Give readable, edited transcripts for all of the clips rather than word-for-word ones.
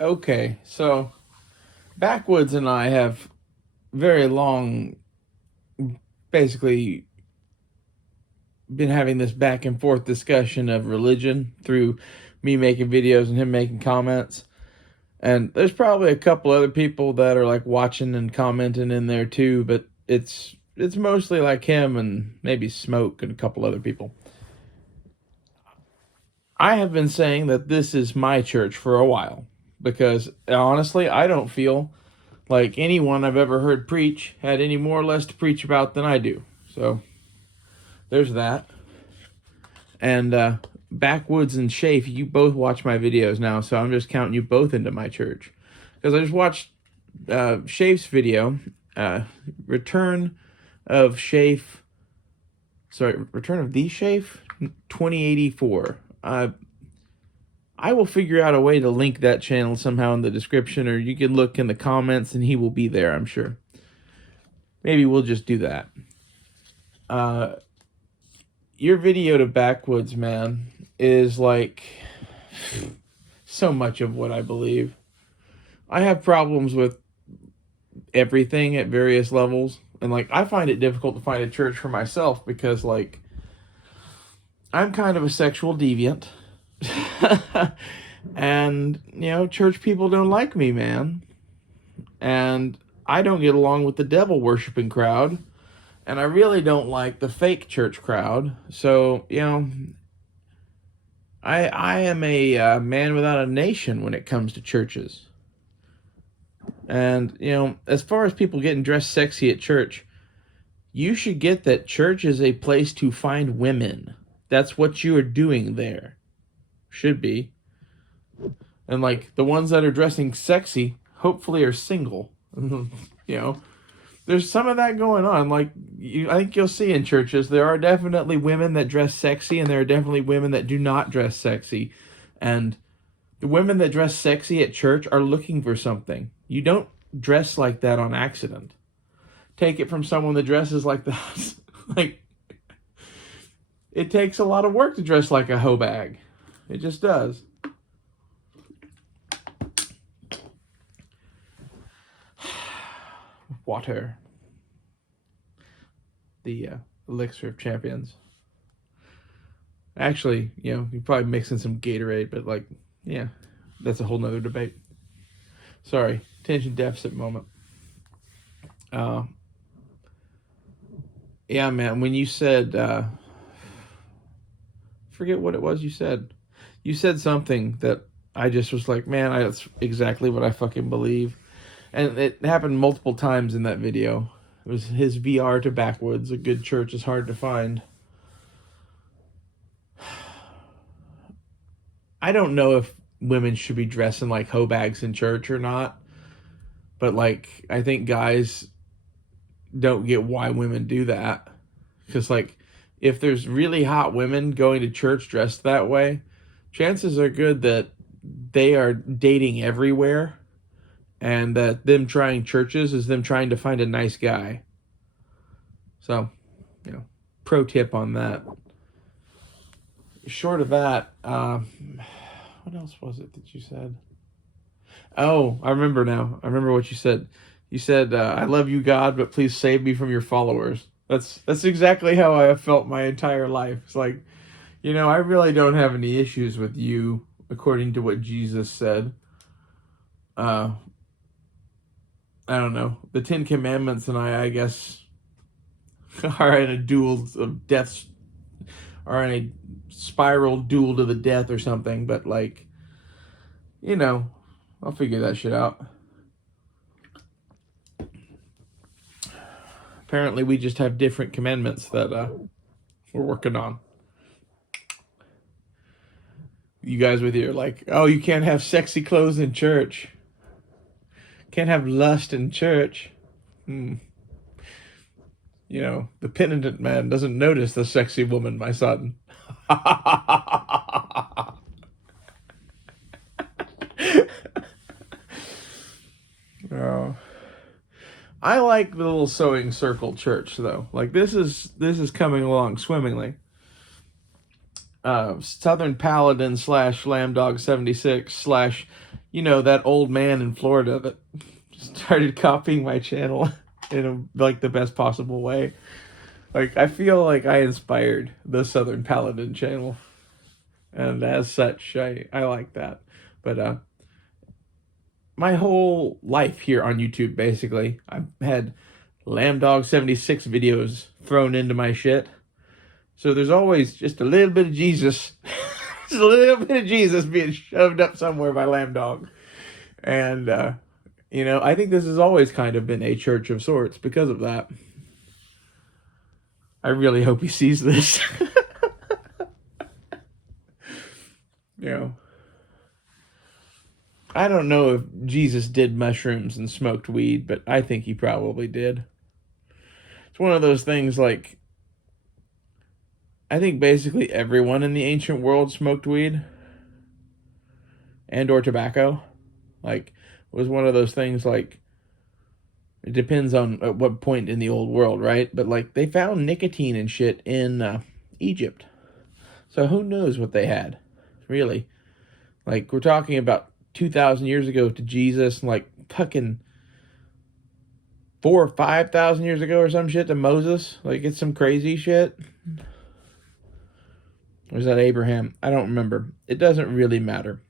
Okay, so Backwoods and I have very long, basically, been having this back and forth discussion of religion through me making videos and him making comments. And there's probably a couple other people that are like watching and commenting in there too, but it's mostly like him and maybe Smoke and a couple other people. I have been saying that this is my church for a while because honestly, I don't feel like anyone I've ever heard preach had any more or less to preach about than I do. So there's that. And Backwoods and Shafe, you both watch my videos now, so I'm just counting you both into my church. Because I just watched Shafe's video, uh, Return of Shafe, Return of the Shafe 2084. I will figure out a way to link that channel somehow in the description, or you can look in the comments and he will be there, I'm sure. Maybe we'll just do that. Your video to Backwoods, man, is like so much of what I believe. I have problems with everything at various levels, and like I find it difficult to find a church for myself because like I'm kind of a sexual deviant. And church people don't like me, man. And I don't get along with the devil worshiping crowd, and I really don't like the fake church crowd. So I am a man without a nation when it comes to churches. And as far as people getting dressed sexy at church, you should get that church is a place to find women. That's what you are doing there. Should be. And like the ones that are dressing sexy, hopefully are single. you know, there's some of that going on. Like I think you'll see in churches, there are definitely women that dress sexy, and there are definitely women that do not dress sexy. And the women that dress sexy at church are looking for something. You don't dress like that on accident. Take it from someone that dresses like that. Like, it takes a lot of work to dress like a hoe bag. It just does. Water. The elixir of champions. Actually, you probably mix in some Gatorade, but like, yeah, that's a whole nother debate. Sorry, attention deficit moment. Yeah, man, when you said, forget what it was you said. You said something that I just was like, man, that's exactly what I fucking believe. And it happened multiple times in that video. It was his VR to Backwoods. A good church is hard to find. I don't know if women should be dressing like hoe bags in church or not. But like, I think guys don't get why women do that. Because like, if there's really hot women going to church dressed that way, chances are good that they are dating everywhere, and that them trying churches is them trying to find a nice guy. So, pro tip on that. Short of that, what else was it that you said? Oh, I remember now. I remember what you said. You said, "I love you, God, but please save me from your followers." That's exactly how I have felt my entire life. It's like, I really don't have any issues with you, according to what Jesus said. I don't know. The Ten Commandments and I guess, are in a duel of deaths, are in a spiral duel to the death or something. But like, I'll figure that shit out. Apparently, we just have different commandments that we're working on. You guys with your like, oh, you can't have sexy clothes in church. Can't have lust in church. The penitent man doesn't notice the sexy woman, my son. Oh. I like the little sewing circle church though. Like this is coming along swimmingly. Southern Paladin /Lambdog 76 / you know, that old man in Florida that started copying my channel in like the best possible way. Like, I feel like I inspired the Southern Paladin channel, and as such, I like that. But my whole life here on YouTube, basically, I've had Lambdog76 videos thrown into my shit. So there's always just a little bit of Jesus, just a little bit of Jesus being shoved up somewhere by Lambdog. And, you know, I think this has always kind of been a church of sorts because of that. I really hope he sees this. You know, I don't know if Jesus did mushrooms and smoked weed, but I think he probably did. It's one of those things like, I think basically everyone in the ancient world smoked weed and or tobacco. Like, it was one of those things like, it depends on at what point in the old world, right? But like, they found nicotine and shit in Egypt. So who knows what they had, really. Like, we're talking about 2,000 years ago to Jesus, and like fucking 4,000 or 5,000 years ago or some shit to Moses. Like, it's some crazy shit. Or is that Abraham? I don't remember. It doesn't really matter.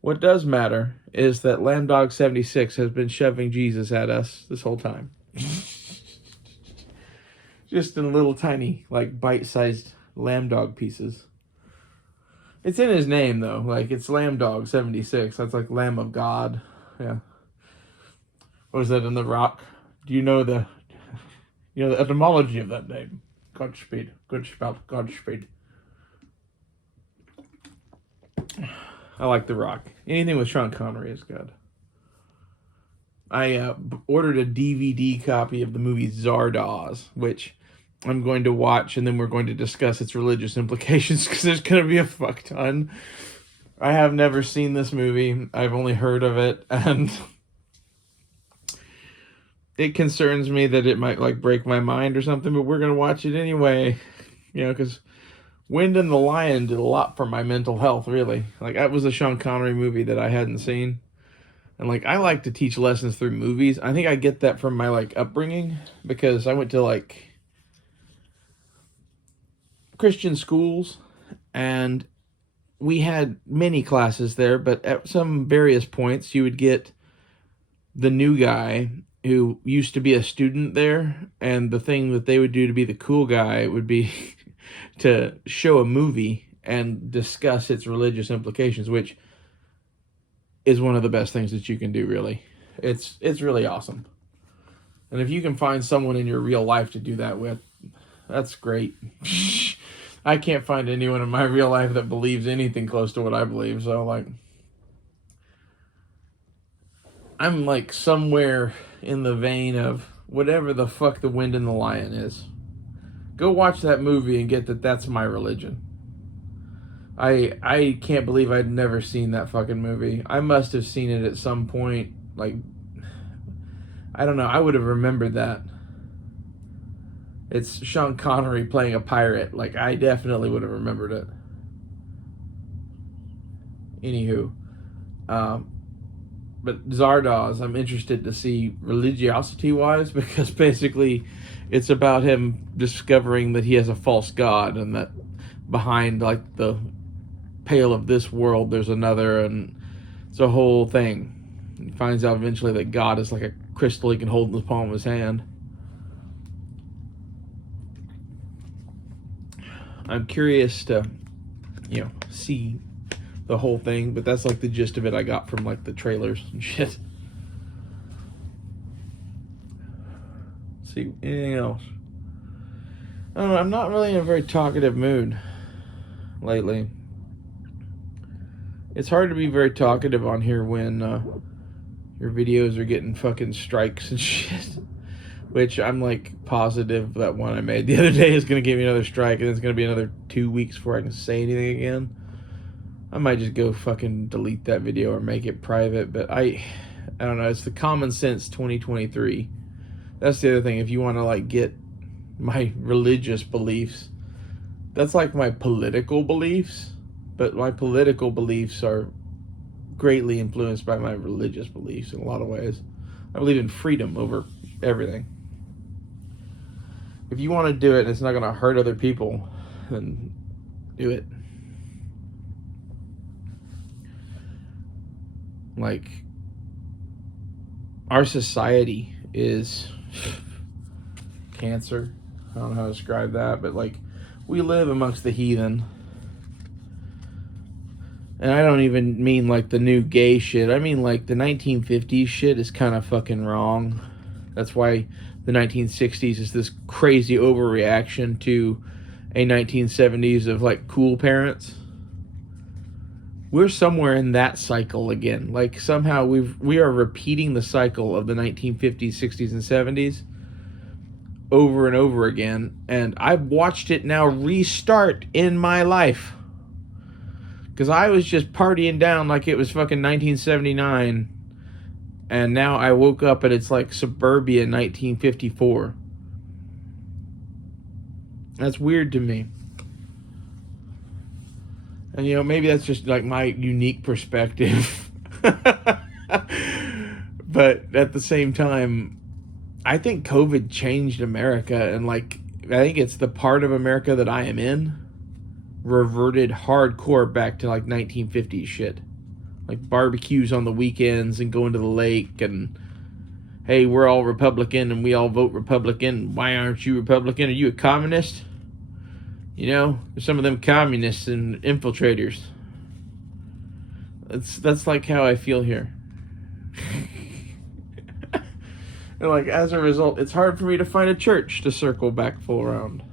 What does matter is that Lambdog76 has been shoving Jesus at us this whole time. Just in little tiny, like, bite-sized Lambdog pieces. It's in his name, though. Like, it's Lambdog76. That's like Lamb of God. Yeah. What was that in The Rock? Do you know the etymology of that name? Godspeed. Good spell. Godspeed. I like The Rock. Anything with Sean Connery is good. I ordered a DVD copy of the movie Zardoz, which I'm going to watch, and then we're going to discuss its religious implications, because there's going to be a fuck ton. I have never seen this movie. I've only heard of it, and it concerns me that it might, like, break my mind or something, but we're going to watch it anyway, you know, because Wind and the Lion did a lot for my mental health, really. Like, that was a Sean Connery movie that I hadn't seen. And, like, I like to teach lessons through movies. I think I get that from my, like, upbringing, because I went to, like, Christian schools, and we had many classes there, but at some various points, you would get the new guy who used to be a student there, and the thing that they would do to be the cool guy would be to show a movie and discuss its religious implications, which is one of the best things that you can do, really. It's really awesome. And if you can find someone in your real life to do that with, that's great. I can't find anyone in my real life that believes anything close to what I believe, so, like, I'm, like, somewhere in the vein of whatever the fuck the Wind and the Lion is. Go watch that movie and get that that's my religion. I can't believe I'd never seen that fucking movie. I must have seen it at some point. Like, I don't know. I would have remembered that. It's Sean Connery playing a pirate. Like, I definitely would have remembered it. Anywho. But Zardoz, I'm interested to see religiosity-wise, because basically it's about him discovering that he has a false god, and that behind, like, the pale of this world there's another, and it's a whole thing. He finds out eventually that God is like a crystal he can hold in the palm of his hand. I'm curious to, you know, see the whole thing, but that's like the gist of it I got from, like, the trailers and shit. Let's see, anything else? I don't know, I'm not really in a very talkative mood lately. It's hard to be very talkative on here when your videos are getting fucking strikes and shit. Which I'm, like, positive that one I made the other day is going to give me another strike, and it's going to be another 2 weeks before I can say anything again. I might just go fucking delete that video or make it private, but I don't know, it's the common sense 2023. That's the other thing. If you want to, like, get my religious beliefs, that's like my political beliefs, but my political beliefs are greatly influenced by my religious beliefs in a lot of ways. I believe in freedom over everything. If you want to do it and it's not going to hurt other people, then do it. Like, our society is cancer. I don't know how to describe that, but like, we live amongst the heathen. And I don't even mean like the new gay shit. I mean like the 1950s shit is kind of fucking wrong. That's why the 1960s is this crazy overreaction to a 1970s of like cool parents. We're somewhere in that cycle again. Like somehow we are repeating the cycle of the 1950s, 60s, and 70s over and over again. And I've watched it now restart in my life. Because I was just partying down like it was fucking 1979. And now I woke up and it's like suburbia 1954. That's weird to me. And, you know, maybe that's just like my unique perspective. But at the same time, I think COVID changed America. And, like, I think it's the part of America that I am in reverted hardcore back to, like, 1950s shit. Like, barbecues on the weekends and going to the lake and, hey, we're all Republican and we all vote Republican. Why aren't you Republican? Are you a communist? You know, there's some of them communists and infiltrators. That's like how I feel here. And like as a result, it's hard for me to find a church to circle back full around.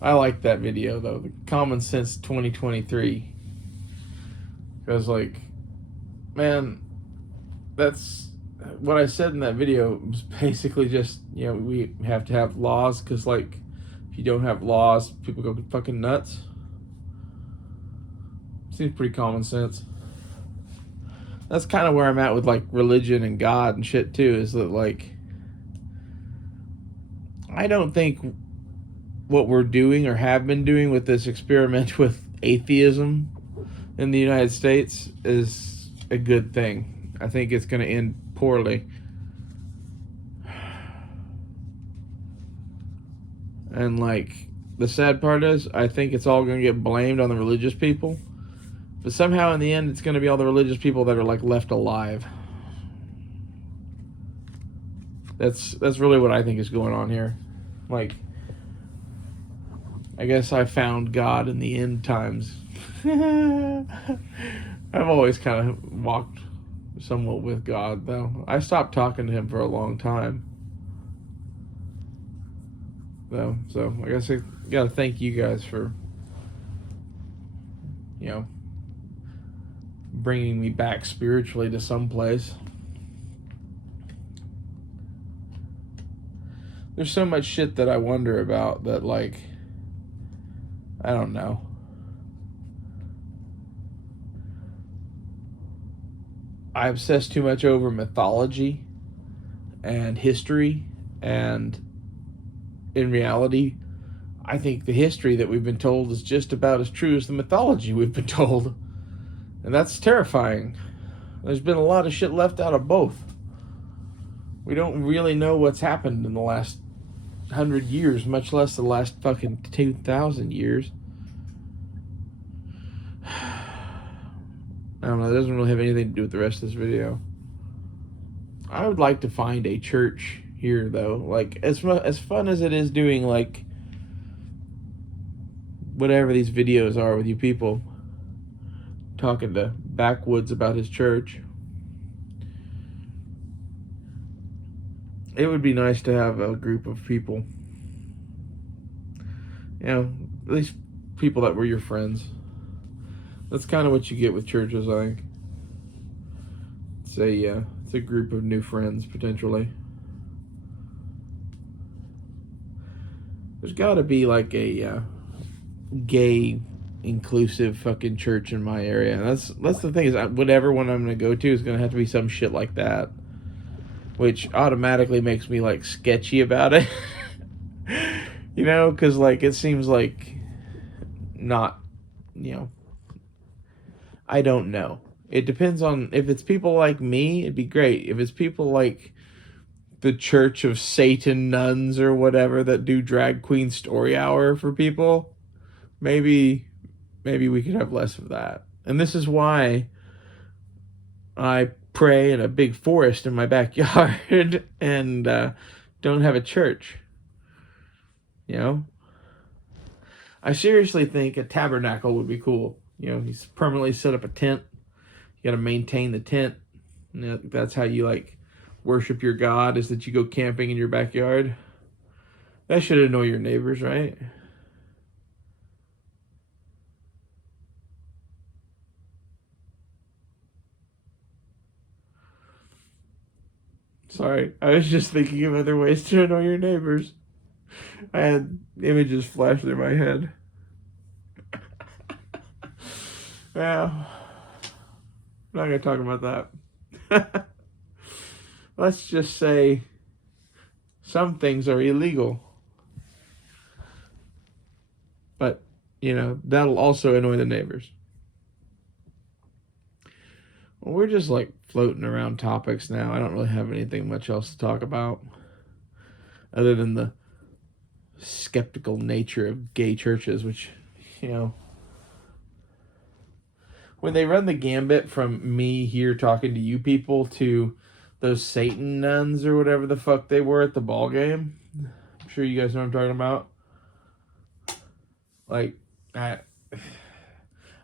I like that video though, the Common Sense 2023. Because like, man, that's what I said in that video was basically just, you know, we have to have laws because, like, if you don't have laws, people go fucking nuts. Seems pretty common sense. That's kind of where I'm at with, like, religion and God and shit, too, is that, like, I don't think what we're doing or have been doing with this experiment with atheism in the United States is a good thing. I think it's going to end poorly. And like the sad part is I think it's all going to get blamed on the religious people, but somehow in the end it's going to be all the religious people that are like left alive. That's really what I think is going on here. Like, I guess I found God in the end times. I've always kind of walked somewhat with God, though. I stopped talking to him for a long time, though. So I guess I gotta thank you guys for, you know, bringing me back spiritually to some place. There's so much shit that I wonder about that, like, I don't know. I obsess too much over mythology and history, and in reality, I think the history that we've been told is just about as true as the mythology we've been told. And that's terrifying. There's been a lot of shit left out of both. We don't really know what's happened in the last 100 years, much less the last fucking 2,000 years. I don't know, it doesn't really have anything to do with the rest of this video. I would like to find a church here, though. Like, as fun as it is doing, like, whatever these videos are with you people, talking to Backwoods about his church, it would be nice to have a group of people, you know, at least people that were your friends. That's kind of what you get with churches, I think. It's a group of new friends, potentially. There's got to be like a gay, inclusive fucking church in my area. That's the thing, is whatever one I'm going to go to is going to have to be some shit like that, which automatically makes me like sketchy about it. You know, because like it seems like not, you know, I don't know. It depends on, if it's people like me, it'd be great. If it's people like the Church of Satan nuns or whatever that do drag queen story hour for people, maybe we could have less of that. And this is why I pray in a big forest in my backyard and don't have a church. You know, I seriously think a tabernacle would be cool. You know, you permanently set up a tent. You got to maintain the tent. You know, that's how you like worship your God, is that you go camping in your backyard. That should annoy your neighbors, right? Sorry, I was just thinking of other ways to annoy your neighbors. I had images flash through my head. Well, I'm not going to talk about that. Let's just say some things are illegal. But, you know, that'll also annoy the neighbors. Well, we're just like floating around topics now. I don't really have anything much else to talk about other than the skeptical nature of gay churches, which, you know, when they run the gambit from me here talking to you people to those Satan nuns or whatever the fuck they were at the ball game, I'm sure you guys know what I'm talking about. Like,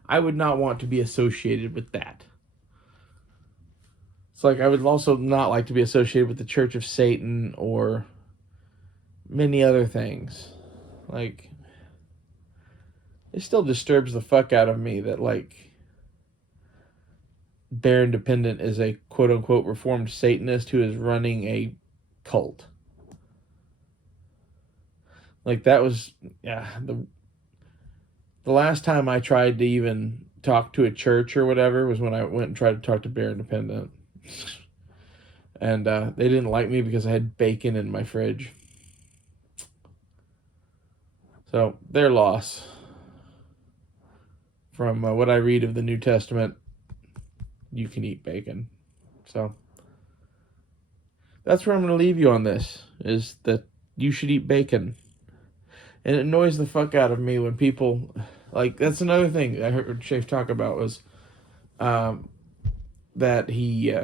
I would not want to be associated with that. It's like I would also not like to be associated with the Church of Satan or many other things. Like, it still disturbs the fuck out of me that, like, Bear Independent is a quote-unquote reformed Satanist who is running a cult. Like, that was, yeah, the last time I tried to even talk to a church or whatever was when I went and tried to talk to Bear Independent. And they didn't like me because I had bacon in my fridge. So, their loss. From what I read of the New Testament, you can eat bacon. So, that's where I'm going to leave you on this, is that you should eat bacon. And it annoys the fuck out of me when people, like, that's another thing I heard Shafe talk about was that he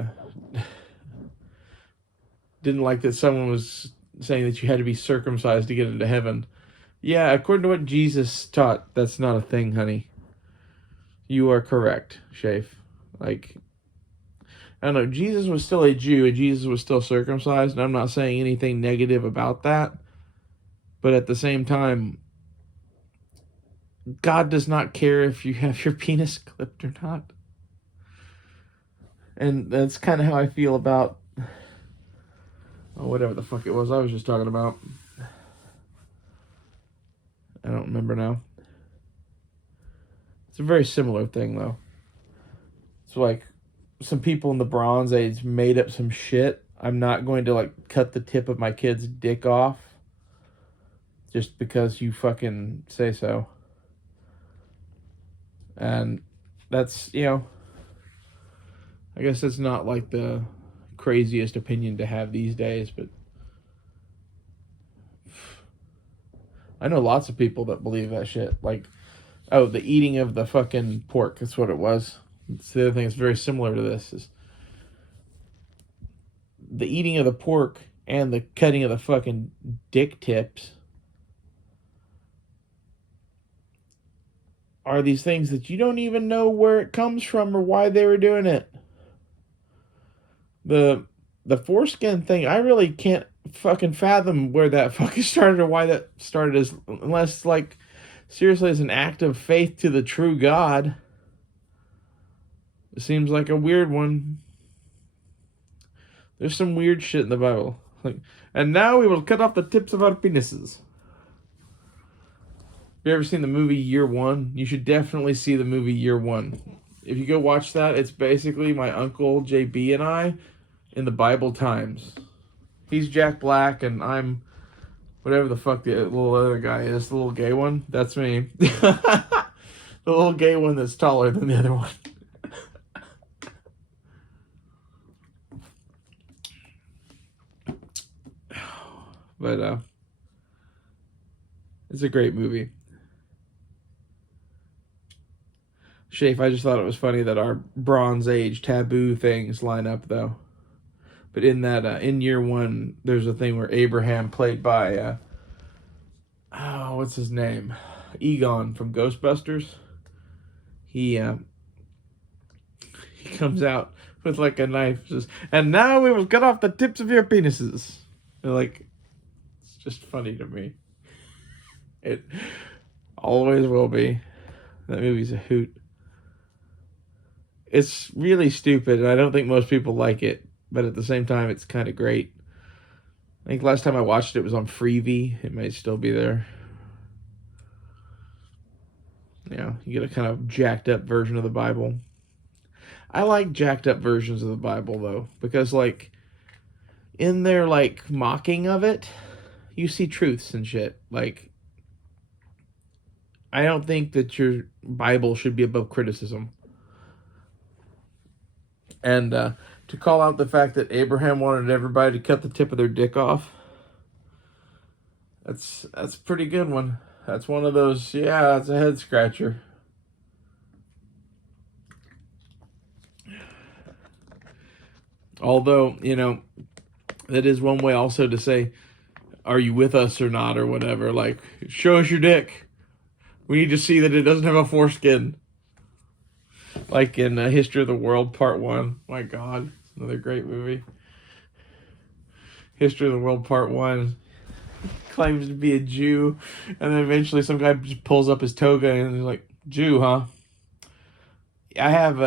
didn't like that someone was saying that you had to be circumcised to get into heaven. Yeah, according to what Jesus taught, that's not a thing, honey. You are correct, Shafe. Like, I don't know, Jesus was still a Jew and Jesus was still circumcised, and I'm not saying anything negative about that. But at the same time, God does not care if you have your penis clipped or not. And that's kind of how I feel about whatever the fuck it was I was just talking about. I don't remember now. It's a very similar thing, though. It's like some people in the Bronze Age made up some shit. I'm not going to, like, cut the tip of my kid's dick off just because you fucking say so. And that's, you know, I guess it's not like the craziest opinion to have these days, but I know lots of people that believe that shit. Like, oh, the eating of the fucking pork, that's what it was. It's the other thing that's very similar to this, is the eating of the pork and the cutting of the fucking dick tips are these things that you don't even know where it comes from or why they were doing it. The foreskin thing, I really can't fucking fathom where that fucking started or why that started, as unless, like, seriously, as an act of faith to the true God. It seems like a weird one. There's some weird shit in the Bible. Like, and now we will cut off the tips of our penises. Have you ever seen the movie Year One? You should definitely see the movie Year One. If you go watch that, it's basically my uncle JB and I in the Bible times. He's Jack Black and I'm whatever the fuck the little other guy is, the little gay one. That's me. The little gay one that's taller than the other one. But it's a great movie. Shafe, I just thought it was funny that our Bronze Age taboo things line up, though. But in that, in year one, there's a thing where Abraham, played by, what's his name? Egon from Ghostbusters. He comes out with like a knife, says, and now we will cut off the tips of your penises. And like, it's just funny to me. It always will be. That movie's a hoot. It's really stupid, and I don't think most people like it, but at the same time, it's kind of great. I think last time I watched it was on Freevee. It might still be there. Yeah, you get a kind of jacked up version of the Bible. I like jacked up versions of the Bible, though, because, like, in their, like, mocking of it, you see truths and shit. Like, I don't think that your Bible should be above criticism. And to call out the fact that Abraham wanted everybody to cut the tip of their dick off, that's a pretty good one. That's one of those, yeah, it's a head scratcher. Although, you know, that is one way also to say, are you with us or not, or whatever. Like, show us your dick. We need to see that it doesn't have a foreskin. Like in History of the World Part 1. My God, it's another great movie. History of the World Part 1. Claims to be a Jew, and then eventually some guy just pulls up his toga and he's like, Jew, huh? I have